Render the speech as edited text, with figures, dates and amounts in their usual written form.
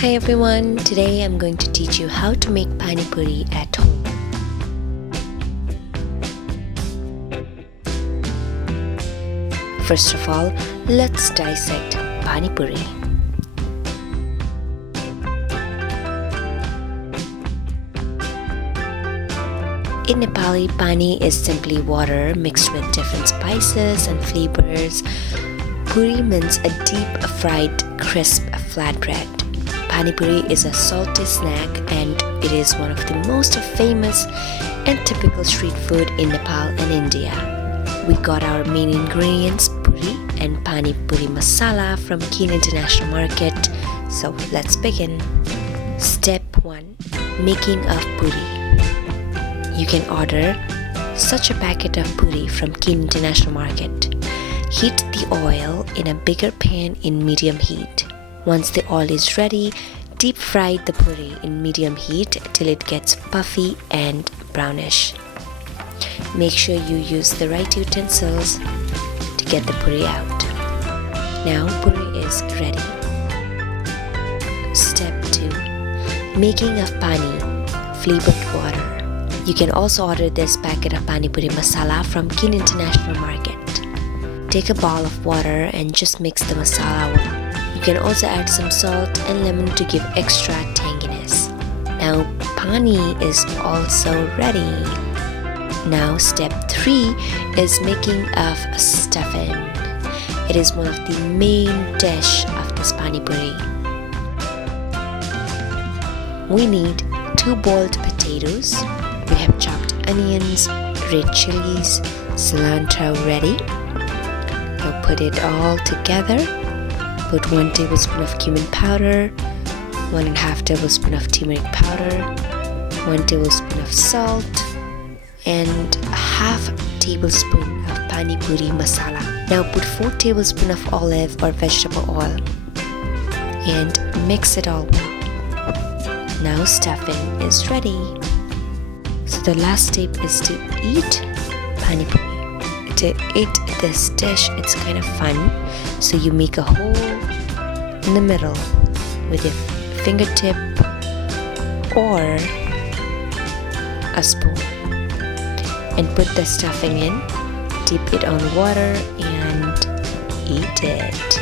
Hi everyone, today I'm going to teach you how to make Pani Puri at home. First of all, let's dissect Pani Puri. In Nepali, pani is simply water mixed with different spices and flavors. Puri means a deep fried, crisp flatbread. Pani Puri is a salty snack and it is one of the most famous and typical street food in Nepal and India. We got our main ingredients, puri and Pani Puri masala from Keene International Market. So let's begin. Step 1. Making of puri. You can order such a packet of puri from Keene International Market. Heat the oil in a bigger pan in medium heat. Once the oil is ready, deep fry the puri in medium heat till it gets puffy and brownish. Make sure you use the right utensils to get the puri out. Now puri is ready. Step 2. Making of pani, flavored water. You can also order this packet of Pani Puri masala from Keene International Market. Take a bowl of water and just mix the masala well. You can also add some salt and lemon to give extra tanginess. Now pani is also ready. Now step 3 is making of stuffing. It is one of the main dish of this Pani Puri. We need 2 boiled potatoes. We have chopped onions, red chilies, cilantro ready. Now put it all together. Put 1 tablespoon of cumin powder, 1.5 tablespoon of turmeric powder, 1 tablespoon of salt, and ½ tablespoon of Pani Puri masala. Now put 4 tablespoons of olive or vegetable oil and mix it all well. Now stuffing is ready. So the last step is to eat Pani Puri. To eat this dish, it's kind of fun. So you make a hole in the middle with your fingertip or a spoon and put the stuffing in, dip it on water and eat it.